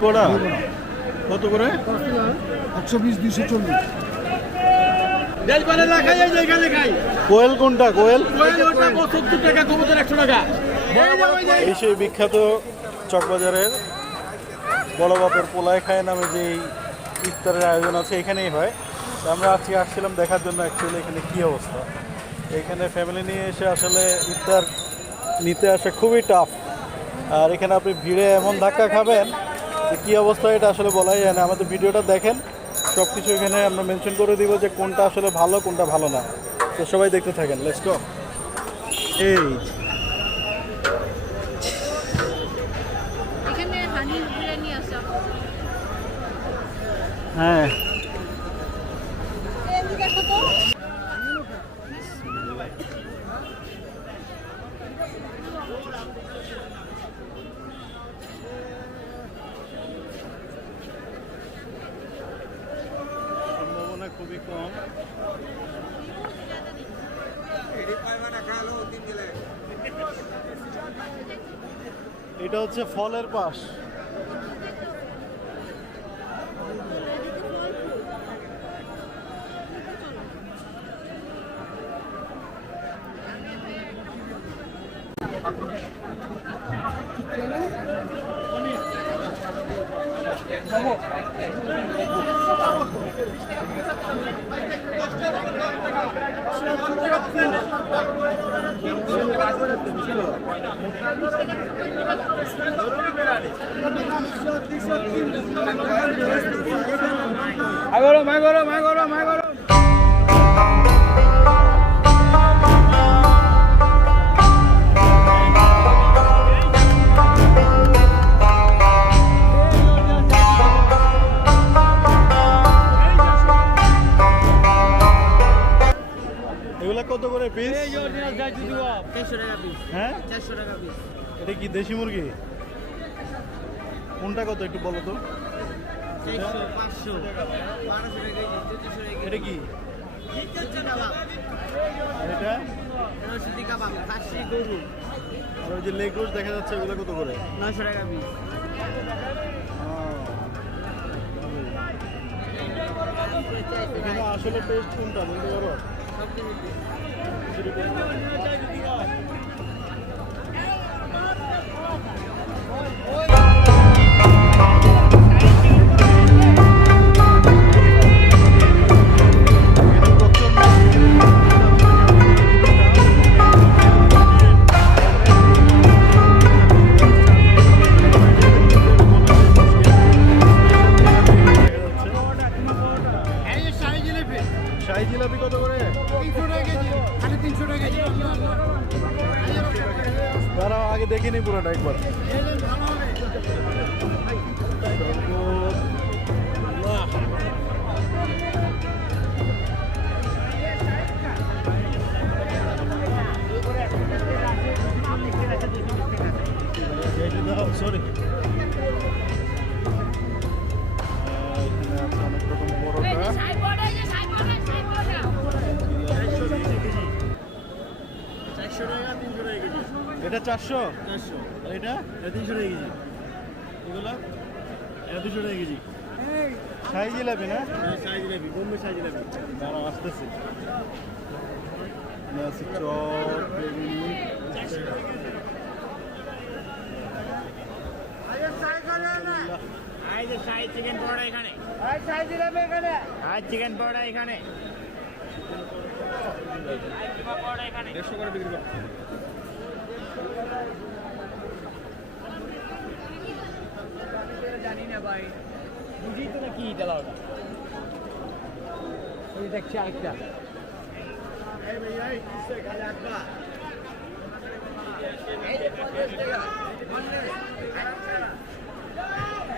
কোড়া কত করে? 120 240। কোয়েল কোনটা? কোয়েল এই সেই বিখ্যাত চকবাজারের বড় বাপের পোলায় খায় নামে যে ইফতারের আয়োজন আছে এখানেই হয়। তো আমরা আজকে আসছিলাম দেখার জন্য অ্যাকচুয়ালি এখানে কী অবস্থা। এখানে ফ্যামিলি নিয়ে এসে আসলে ইফতার নিতে আসা খুবই টাফ। আর এখানে আপনি ভিড়ে এমন ধাক্কা খাবেন যে কী অবস্থা এটা আসলে বলাই যায় না। আমাদের ভিডিওটা দেখেন, সব কিছু এখানে আমরা মেনশন করে দিব যে কোনটা আসলে ভালো কোনটা ভালো না। তো সবাই দেখতে থাকেন, লেটস গো। এই এখানে হানি বিরিয়ানি আছে। হ্যাঁ এই দেখো তো সম্ভাবনা খুবই কম। এটা হচ্ছে ফলের পাশ। এগুলা কত করে পিস? 400 টাকা পিস। হ্যাঁ 400 টাকা পিস। এটা কি দেশি মুরগি? কোনটা কত একটু বলো তো? 400 500 1200 টাকা কেজি 2400 টাকা। এটা কি? কাবাব। আর এটা? এটা সিদ্ধি কাবাব খাসি গরু আর ওই যে লেগ রোস্ট দেখা যাচ্ছে ওগুলো কত করে? 900 টাকা পিস। এখানে আসলে টেস্ট কোনটা বলতে পারো? সব কিছু শাহী জিলাপি কত করে? 300 টাকা কেজি। খালি 300 টাকা কেজি। দাঁড়াও আগে দেখিনি পুরোটা একবার। সরি অনেক রকম পরোটা। এটা 400 আর এটা 300 টাকা কেজি। এগুলো এটা 200 টাকা কেজি। শাহী জিলাপি না? শাহী জিলাপি, বোম্বে শাহী জিলাপি। দাঁড়াও আসতেছি। আছে চপ, বেগুনি। এই যে শাহী চিকেন পরোটা এখানে। এই শাহী জিলাপি এখানে। আর চিকেন পরোটা এখানে। কিমা পরোটা এখানে। 150 করে বিক্রি করো। জানি না ভাই, বুঝি তো নাকি ডালা ওটা। ওই দেখছি আরেকটা। এই ভাই এই কিসে খালি একটা। এই যে 50 টাকা।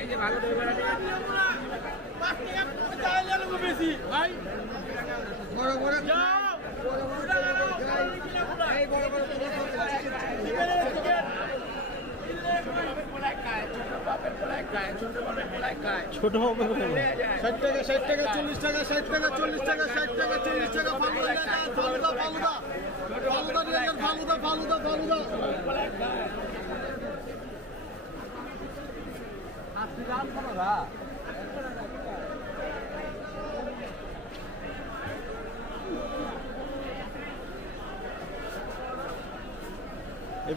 এই যে ভালো দই বড়া টাকা। 5 টাকা চাইলে লোক বেশি ভাই। বড় বড় যাও। বড় বড় এই বড় বড় ছোট হবে 60 টাকা 60 টাকা 40 টাকা 60 টাকা 40 টাকা 60 টাকা 40 টাকা ফালুদা ফালুদা ফালুদা ফালুদা ফালুদা ফালুদা এই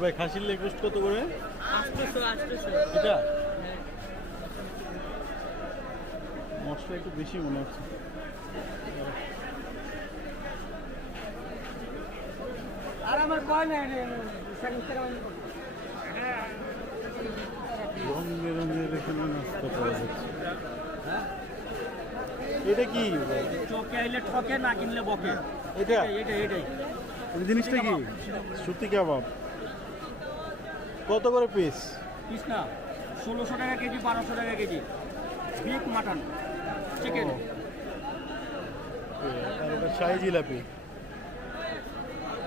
ভাই খাসির লেগ রোস্ট কত করে? 800 এটা মশলা একটু বেশি মনে হচ্ছে। আর আমার কয় না রং বেরঙের এখানে নাস্তা পাওয়া যাচ্ছে। এটা কি ভাই? চোখে আইলে ঠকে, না কিনলে বকে। এটা এটাই এই জিনিসটা কি? সুতি কাবাব কত করে পিস? পিস না 1600 টাকা কেজি, 1200 টাকা কেজি। Beef mutton chicken. আর এটা শাহী জিলাপি,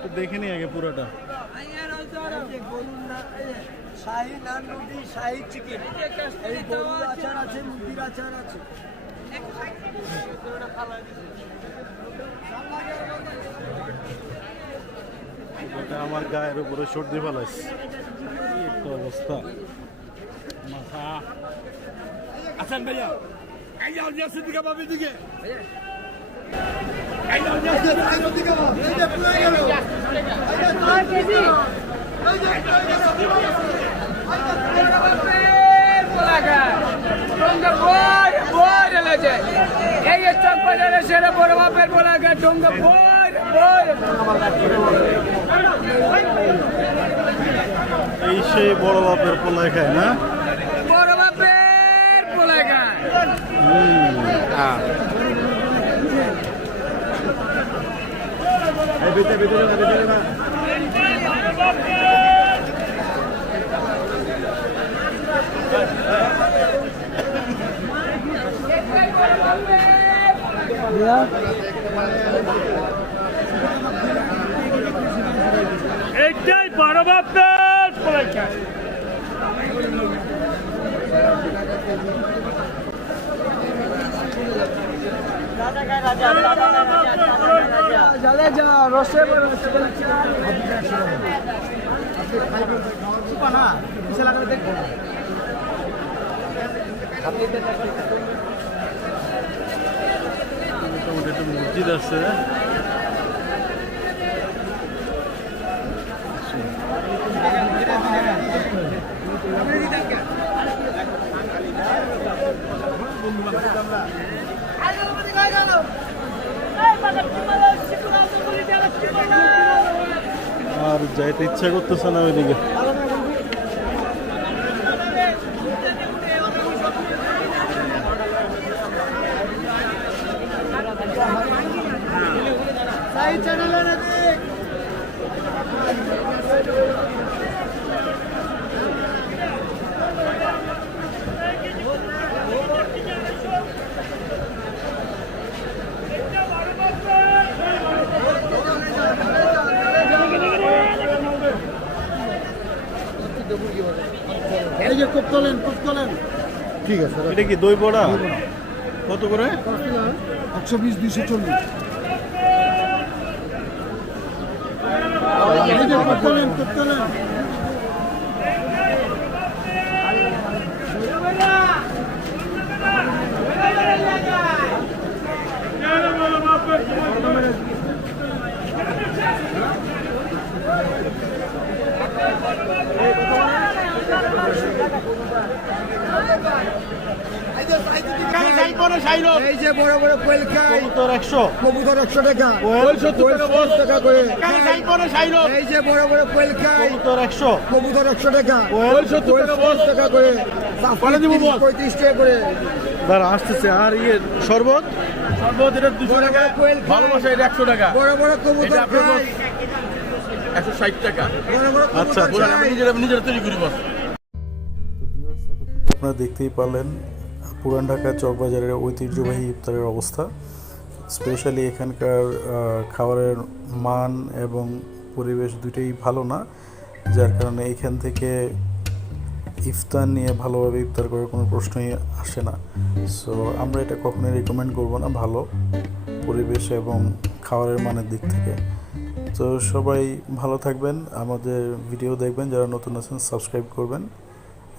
তো দেখে নি আগে পুরোটা। শাহী নান রুটি, শাহী চিকেন, এই গরুর আচার আছে, মুরগির আচার আছে। এটা আমার গায়ের উপরে সর্দি ফেলাইছে, কি একটা অবস্থা। মাথা আছেন ভাইয়া, এই যাও যে সিদ্ধি কাবাব এদিকে। এই যাও যে সিদ্ধি কাবাব, এই যে পুরো গেল। এই যে 4 কেজি, এই যে ডোঙ্গা বই লেছে। এই চক বাজারে সেরা বড় বাপের বলাগা ডোঙ্গা বই। এই সেই বড় বাপের পোলায় খায় না? বড় বাপের পোলায় খায়। এইটাই বড় বাপের পোলায় খায়। মোটামুটি একটা মসজিদ আছে। আর যাইতে ইচ্ছা করতেছে না ওইদিকে। এই যে কোপ তোলেন ঠিক আছে। এটা কি দই বড়া কত করে? 120, 240। এই যে কোপ তোলেন এই যে বড় বড় কোয়েল খাই, কবুতর 100, কবুতর 100 টাকা, কোয়েল 70 টাকা করে। এই যে বড় বড় কোয়েল খাই, কবুতর 100, কবুতর 100 টাকা, কোয়েল 70 টাকা করে। 35 টাকা করে। দাঁড়া আসতেছে। আর ইয়ে শরবত এটা 200 টাকা। ভালোবাসা এটা 100 টাকা, বড় বড় কবুতর খাই, 160 টাকা। বড় বড় আচ্ছা, কবুতর খাই। নিজেরা তৈরি করি বস। আপনারা দেখতেই পারলেন পুরান ঢাকা চকবাজারের ঐতিহ্যবাহী ইফতারের অবস্থা। স্পেশালি এখানকার খাবারের মান এবং পরিবেশ দুটোই ভালো না, যার কারণে এখান থেকে ইফতার নিয়ে ভালোভাবে ইফতার করার কোনো প্রশ্নই আসে না। সো আমরা এটা কখনোই রেকমেন্ড করব না ভালো পরিবেশ এবং খাবারের মানের দিক থেকে। তো সবাই ভালো থাকবেন, আমাদের ভিডিও দেখবেন, যারা নতুন আছেন সাবস্ক্রাইব করবেন।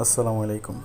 আসসালামু আলাইকুম।